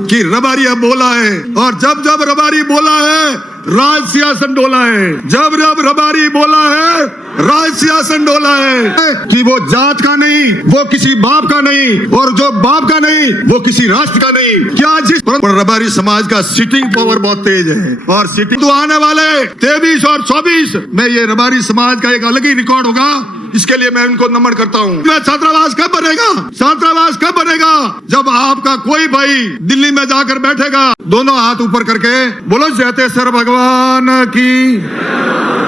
कि रबारिया बोला है, और जब जब रबारी बोला है राज सिंहासन डोला है। जब जब रबारी बोला है राज सिंहासन डोला है कि वो जात का नहीं, वो किसी बाप का नहीं, और जो बाप का नहीं वो किसी राष्ट्र का नहीं। क्या जिस रबारी समाज का सिटिंग पावर बहुत तेज है, और सिटिंग तो आने वाले 23 और 24 में ये रबारी समाज का एक अलग ही रिकॉर्ड होगा। इसके लिए मैं उनको नमन करता हूँ। छात्रावास कब बनेगा? छात्रावास कब बनेगा? जब आपका कोई भाई दिल्ली में जाकर बैठेगा, दोनों हाथ ऊपर करके बोलो जयतेश्वर भगवान की,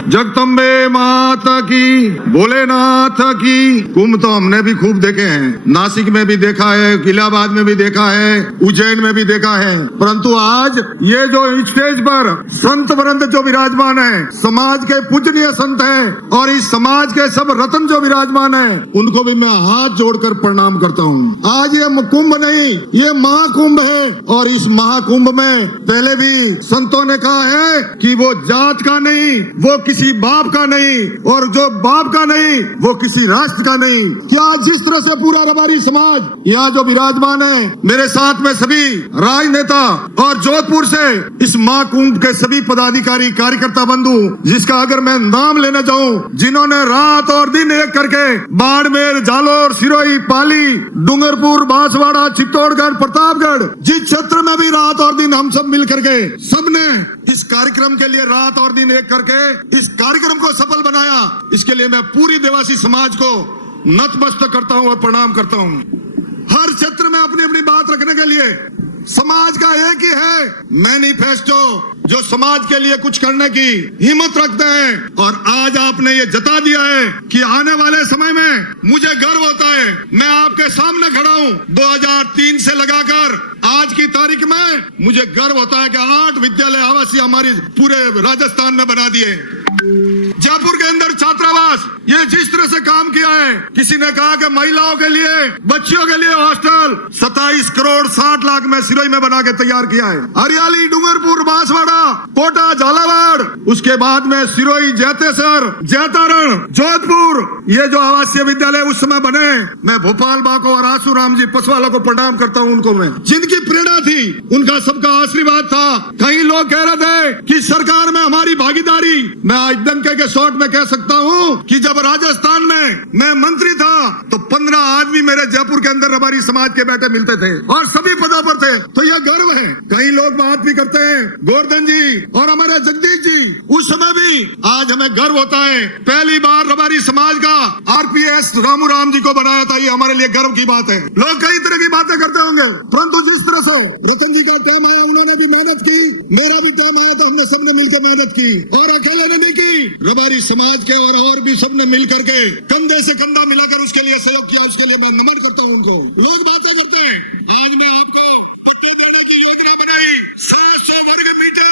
जगदम्बे माता की, भोलेनाथ की। कुंभ तो हमने भी खूब देखे हैं, नासिक में भी देखा है, इलाहाबाद में भी देखा है, उज्जैन में भी देखा है। परंतु आज ये जो स्टेज पर संत वृंद जो विराजमान है, समाज के पूजनीय संत हैं, और इस समाज के सब रत्न जो विराजमान है, उनको भी मैं हाथ जोड़कर प्रणाम करता हूँ। आज ये कुंभ नहीं, ये महाकुंभ है, और इस महाकुंभ में पहले भी संतों ने कहा है कि वो जात का नहीं, वो किसी बाप का नहीं, और जो बाप का नहीं वो किसी राष्ट्र का नहीं। क्या जिस तरह से पूरा रबारी समाज यहाँ जो विराजमान है, मेरे साथ में सभी राजनेता और जोधपुर से इस महाकुंभ के सभी पदाधिकारी कार्यकर्ता बंधु, जिसका अगर मैं नाम लेना चाहूँ, जिन्होंने रात और दिन एक करके बाड़मेर, जालोर, सिरोही, पाली, डूंगरपुर, बांसवाड़ा, चित्तौड़गढ़, प्रतापगढ़, जिस क्षेत्र में भी रात और दिन हम सब मिल करके सबने इस कार्यक्रम के लिए रात और दिन एक करके इस कार्यक्रम को सफल बनाया। इसके लिए मैं पूरी देवासी समाज को नतमस्तक करता हूं और प्रणाम करता हूं। हर क्षेत्र में अपनी अपनी बात रखने के लिए समाज का एक ही है मैनिफेस्टो, जो समाज के लिए कुछ करने की हिम्मत रखते हैं। और आज आपने ये जता दिया है कि आने वाले समय में मुझे गर्व होता है, मैं आपके सामने खड़ा हूं। 2003 से लगाकर आज की तारीख में मुझे गर्व होता है कि 8 विद्यालय आवासीय हमारी पूरे राजस्थान में बना दिए। जयपुर के अंदर छात्रावास, ये जिस तरह से काम किया है, किसी ने कहा कि महिलाओं के लिए, बच्चियों के लिए हॉस्टल 27 करोड़ 60 लाख में सिरोही में बना के तैयार किया है। हरियाली, डूंगरपुर, बांसवाड़ा, कोटा, झालावाड़, उसके बाद में सिरोही, जैतेसर, जैतारण, जोधपुर, ये जो आवासीय विद्यालय उस समय बने, मैं भोपाल बाको और आसूराम जी पसवाला को प्रणाम करता हूँ। उनको मैं जिनकी प्रेरणा थी, उनका सबका आशीर्वाद था। कई लोग कह रहे थे कि सरकार में हमारी भागीदारी, मैं आज डंके के शॉट में कह सकता हूँ कि जब राजस्थान में मैं मंत्री था तो 15 आदमी मेरे जयपुर के अंदर रबारी समाज के बैठे मिलते थे, और सभी पदों पर थे। तो यह गर्व है। कई लोग बात भी करते हैं, गोवर्धन जी और हमारे जगदीश जी, उस समय भी आज हमें गर्व होता है। पहली बार रबारी समाज का RPS रामू राम जी को बनाया था, ये हमारे लिए गर्व की बात है। लोग कई तरह की बातें करते होंगे, परंतु जिस तरह से रतन जी का टाइम आया, उन्होंने भी मेहनत की, मेरा भी टाइम आया तो हमने सबने मिलकर मेहनत की, और अकेले ने नहीं की। रबारी समाज के और भी सबने मिल करके कंधे से कंधा मिलाकर उसके लिए सहयोग किया। उसके लिए मैं नमन करता हूँ उनको। लोग बातें करते हैं, आज मैं आपको पट्टे देने की योजना बनाई, 700 वर्ग मीटर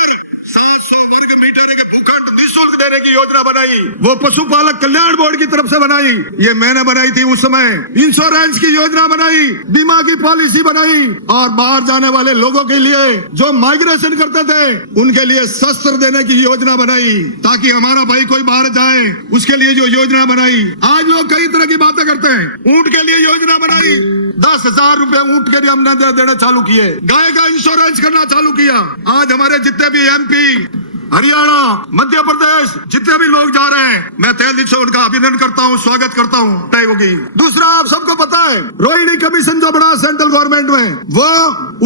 एक भूखंड निःशुल्क देने की योजना बनाई, वो पशुपालक कल्याण बोर्ड की तरफ से बनाई, ये मैंने बनाई थी उस समय। इंश्योरेंस की योजना बनाई, बीमा की पॉलिसी बनाई, और बाहर जाने वाले लोगों के लिए जो माइग्रेशन करते थे उनके लिए शस्त्र देने की योजना बनाई, ताकि हमारा भाई कोई बाहर जाए उसके लिए जो योजना बनाई। आज लोग कई तरह की बातें करते हैं। ऊंट के लिए योजना बनाई, 10,000 रुपए ऊंट के लिए हमने देना चालू किए। गाय का इंश्योरेंस करना चालू किया। आज हमारे जितने भी MP, हरियाणा, मध्य प्रदेश, जितने भी लोग जा रहे हैं, मैं तहे दिल से उनका अभिनंदन करता हूँ, स्वागत करता हूँ। तय होगी। दूसरा, आप सबको पता है, रोहिणी कमीशन जो बना सेंट्रल गवर्नमेंट में, वो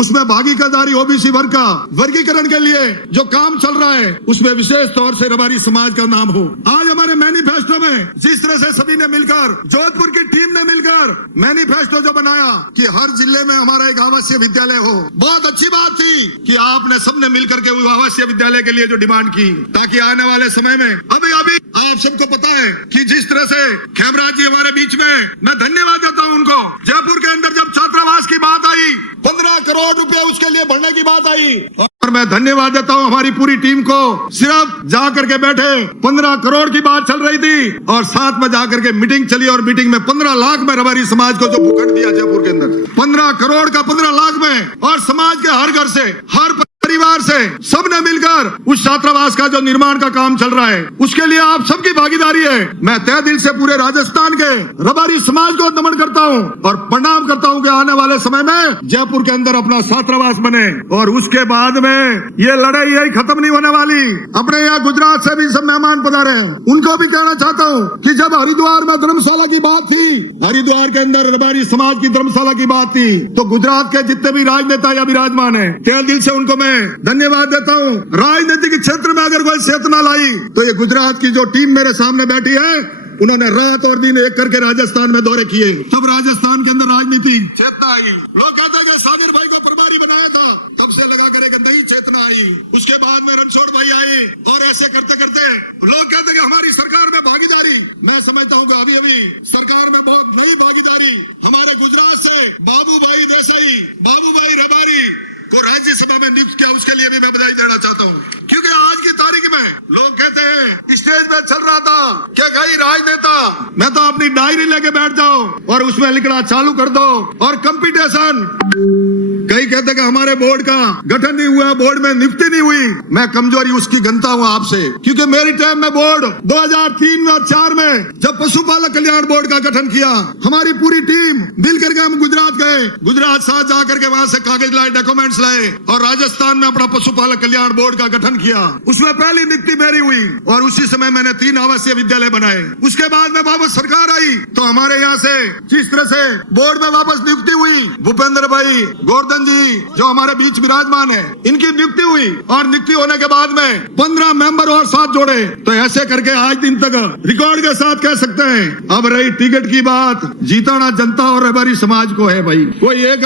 उसमें भागीदारी OBC वर्ग का वर्गीकरण के लिए जो काम चल रहा है, उसमें विशेष तौर से रबारी समाज का नाम हो। आज हमारे मैनिफेस्टो में जिस तरह से सभी ने मिलकर, जोधपुर की टीम ने मिलकर मैनिफेस्टो जो बनाया कि हर जिले में हमारा एक आवासीय विद्यालय हो, बहुत अच्छी बात थी कि आपने सबने मिलकर के वो आवासीय विद्यालय के लिए जो की, ताकि आने वाले समय में अभी आप सबको पता है कि जिस तरह से खेमराज जी हमारे बीच में, मैं धन्यवाद देता हूं उनको। जयपुर के अंदर जब छात्रावास की बात आई, 15 करोड़ रुपए उसके लिए भरने की बात आई, और मैं धन्यवाद देता हूं हमारी पूरी टीम को। सिर्फ जा करके बैठे 15 करोड़ की बात चल रही थी, और साथ में जाकर के मीटिंग चली, और मीटिंग में 15 लाख में रबारी समाज को जो भूखंड दिया जयपुर के अंदर, 15 करोड़ का 15 लाख में, और समाज के हर घर से, हर परिवार परिवार से सबने मिलकर उस छात्रावास का जो निर्माण का काम चल रहा है उसके लिए आप सबकी भागीदारी है। मैं तहे दिल से पूरे राजस्थान के रबारी समाज को नमन करता हूँ और प्रणाम करता हूँ कि आने वाले समय में जयपुर के अंदर अपना छात्रावास बने और उसके बाद में ये लड़ाई यही खत्म नहीं होने वाली। अपने यहाँ गुजरात से भी सब मेहमान पधारे हैं, उनको भी कहना चाहता हूँ कि जब हरिद्वार में धर्मशाला की बात थी, हरिद्वार के अंदर रबारी समाज की धर्मशाला की बात थी, तो गुजरात के जितने भी राजनेता या विराजमान है तहे दिल से उनको मैं धन्यवाद देता हूँ। राजनीतिक क्षेत्र में अगर कोई चेतना लाई तो ये गुजरात की जो टीम मेरे सामने बैठी है उन्होंने रात और दिन एक करके राजस्थान में दौरे किए, तब राजस्थान के अंदर राजनीति चेतना आई। लोग कहते हैं कि सागर भाई को प्रभारी बनाया था, तब से लगा कर एक नई चेतना आई। उसके बाद में रणछोड़ भाई आए और ऐसे करते करते लोग कहते हैं कि हमारी सरकार में भागीदारी, मैं समझता हूँ कि अभी अभी सरकार में बहुत नई भागीदारी हमारे गुजरात से बाबू भाई देसाई, बाबू भाई रबारी को राज्यसभा में नियुक्त किया, उसके लिए भी मैं बधाई देना चाहता हूँ। क्योंकि आज की तारीख में लोग कहते हैं स्टेज पे चल रहा था क्या कई राजनेता, मैं तो अपनी डायरी लेके बैठ जाओ और उसमें लिखना चालू कर दो और कंपटीशन। कई कहते हैं कि हमारे बोर्ड का गठन नहीं हुआ, बोर्ड में नियुक्ति नहीं हुई। मैं कमजोरी उसकी गनता हूँ आपसे, क्योंकि मेरी टाइम में बोर्ड 2003 और 4 में जब पशुपालक कल्याण बोर्ड का गठन किया, हमारी पूरी टीम मिलकर के हम गुजरात गए, गुजरात साथ जाकर के वहाँ से कागज लाए, डॉक्यूमेंट्स लाए और राजस्थान में अपना पशुपालक कल्याण बोर्ड का गठन किया। उसमें पहली नियुक्ति मेरी हुई और उसी समय मैंने 3 आवासीय विद्यालय बनाए। उसके बाद में वापस सरकार आई तो हमारे यहाँ से जिस तरह से बोर्ड में वापस नियुक्ति हुई, भूपेंद्र भाई गोवर्धन जी जो हमारे बीच विराजमान है, इनकी नियुक्ति हुई और नियुक्ति होने के बाद में 15 मेंबर और साथ जोड़े, तो ऐसे करके आज दिन तक रिकॉर्ड के साथ कह सकते हैं। अब रही टिकट की बात, जीतना जनता और रबारी समाज को है भाई, कोई एक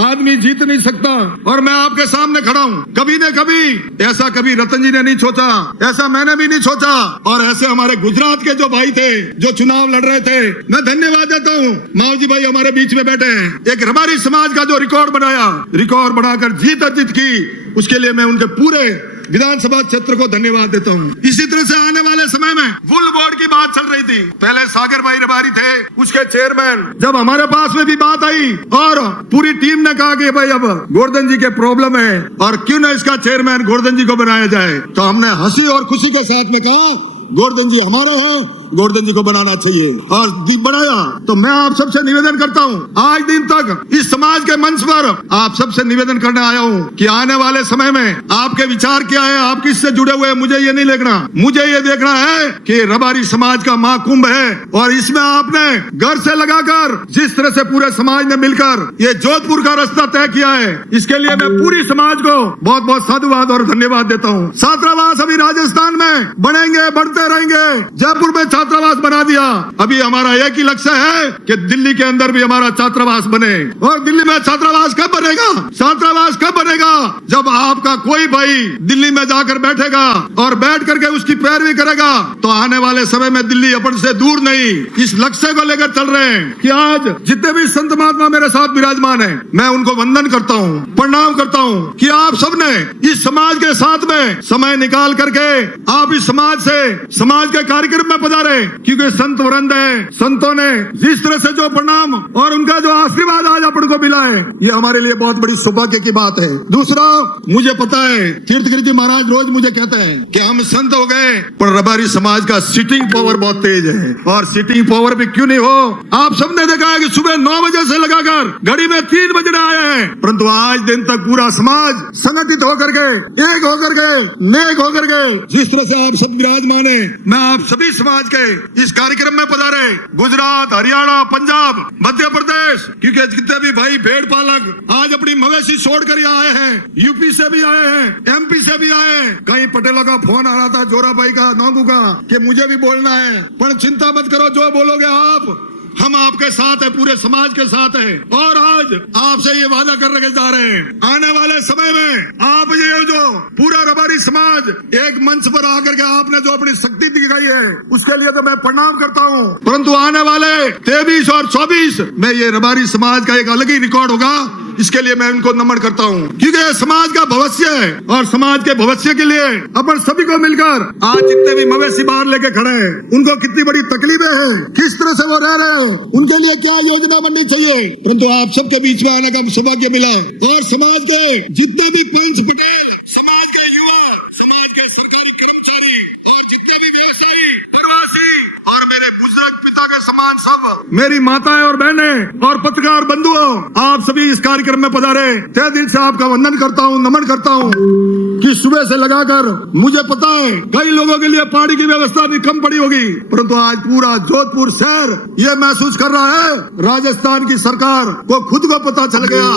आदमी जीत नहीं सकता। और मैं आपके सामने खड़ा हूँ, कभी न कभी ऐसा कभी रतन जी ने नहीं सोचा, ऐसा मैंने भी नहीं सोचा और ऐसे हमारे गुजरात के जो भाई थे जो चुनाव लड़ रहे थे, मैं धन्यवाद देता हूँ। मावजी भाई हमारे बीच में बैठे हैं, एक रबारी समाज का जो रिकॉर्ड बनाया, रिकॉर्ड बनाकर जीत अर्जित की, उसके लिए मैं उनके पूरे विधानसभा क्षेत्र को धन्यवाद देता हूँ। इसी तरह से आने वाले समय में वुल बोर्ड की बात चल रही थी, पहले सागर भाई रबारी थे उसके चेयरमैन, जब हमारे पास में भी बात आई और पूरी टीम ने कहा कि भाई अब गोवर्धन जी के प्रॉब्लम है और क्यों ना इसका चेयरमैन गोवर्धन जी को बनाया जाए, तो हमने हंसी और खुशी के साथ में कहा गोवर्धन जी हमारे हैं, गोवर्धन जी को बनाना चाहिए और बनाया। तो मैं आप सबसे निवेदन करता हूँ, आज दिन तक इस समाज के मंच पर आप सबसे निवेदन करने आया हूँ कि आने वाले समय में आपके विचार क्या है, आप किससे जुड़े हुए हैं, मुझे ये नहीं देखना, मुझे ये देखना है कि रबारी समाज का महाकुंभ है और इसमें आपने घर से लगाकर जिस तरह से पूरे समाज ने मिलकर ये जोधपुर का रास्ता तय किया है, इसके लिए मैं पूरी समाज को बहुत बहुत साधुवाद और धन्यवाद देता हूँ। छात्रावास अभी राजस्थान में बनेंगे, बढ़ते रहेंगे। जयपुर में छात्रावास बना दिया, अभी हमारा एक ही लक्ष्य है कि दिल्ली के अंदर भी हमारा छात्रावास बने। और दिल्ली में छात्रावास कब बनेगा, छात्रावास कब बनेगा, जब आपका कोई भाई दिल्ली में जाकर बैठेगा और बैठ करके उसकी पैरवी करेगा, तो आने वाले समय में दिल्ली अपन से दूर नहीं। इस लक्ष्य को लेकर चल रहे हैं कि आज जितने भी संत महात्मा मेरे साथ विराजमान है, मैं उनको वंदन करता हूँ, प्रणाम करता हूँ कि आप सबने इस समाज के साथ में समय निकाल करके आप इस समाज से समाज के कार्यक्रम में पधारे, क्योंकि संत वृंद है, संतों ने जिस तरह से जो प्रणाम और उनका जो आशीर्वाद आज अपन को मिला है, ये हमारे लिए बहुत बड़ी सौभाग्य की बात है। दूसरा, मुझे पता है तीर्थगिरी जी महाराज रोज मुझे कहते हैं कि हम संत हो गए, पर रबारी समाज का सिटिंग पावर बहुत तेज है। और सिटिंग पावर भी क्यों नहीं हो, आप सबने देखा है कि सुबह 9 बजे से लगाकर घड़ी में 3 बजने आए हैं, परंतु आज दिन तक पूरा समाज संगठित होकर के, एक होकर के, नेक होकर के, जिस तरह से आप सब विराजमान है, मैं आप सभी समाज के इस कार्यक्रम में पधारे, गुजरात, हरियाणा, पंजाब, मध्य प्रदेश, क्योंकि जितने भी भाई भेड़ पालक आज अपनी मवेशी छोड़कर आए हैं, यूपी से भी आए हैं, एमपी से भी आए हैं। कई पटेलों का फोन आ रहा था, जोरा भाई का, नौगू का, कि मुझे भी बोलना है, पर चिंता मत करो, जो बोलोगे आप, हम आपके साथ है, पूरे समाज के साथ है। और आज आपसे ये वादा कर के जा रहे हैं, आने वाले समय में आप ये जो पूरा रबारी समाज एक मंच पर आकर के आपने जो अपनी शक्ति दिखाई है, उसके लिए तो मैं प्रणाम करता हूँ, परंतु आने वाले 23 और 24 में ये रबारी समाज का एक अलग ही रिकॉर्ड होगा। इसके लिए मैं उनको नमन करता हूँ, क्योंकि ये समाज का भविष्य है और समाज के भविष्य के लिए अपन सभी को मिलकर आज जितने भी मवेशी बाहर लेके खड़े हैं, उनको कितनी बड़ी तकलीफें हैं, किस तरह से वो रह रहे हैं, उनके लिए क्या योजना बननी चाहिए। परंतु आप सबके बीच में आने का सौभाग्य मिला है और समाज के जितने भी पंच पटेल, समाज के युवा, समाज के सरकारी कर्मचारी और जितने भी व्यवसायी, प्रवासी और मेरे बुजुर्ग पिता के समान सब मेरी माताएं और बहनें और पत्रकार बंधुओं, आप सभी इस कार्यक्रम में पधारे, तहे दिल से आपका वंदन करता हूं, नमन करता हूं कि सुबह से लगाकर मुझे पता है कई लोगों के लिए पानी की व्यवस्था भी कम पड़ी होगी, परंतु आज पूरा जोधपुर शहर ये महसूस कर रहा है, राजस्थान की सरकार को खुद को पता चल गया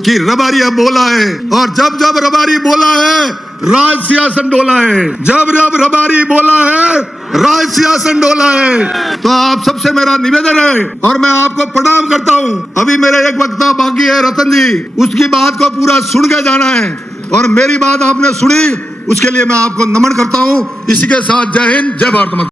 कि रबारी अब बोला है और जब जब रबारी बोला है राज सिंहासन डोला है, जब जब रबारी बोला है राज सिंहासन डोला है। तो आप सबसे मेरा निवेदन है और मैं आपको प्रणाम करता हूं। अभी मेरे एक वक्ता बाकी है रतन जी, उसकी बात को पूरा सुन के जाना है और मेरी बात आपने सुनी, उसके लिए मैं आपको नमन करता हूं। इसी के साथ जय हिंद, जय भारत माता।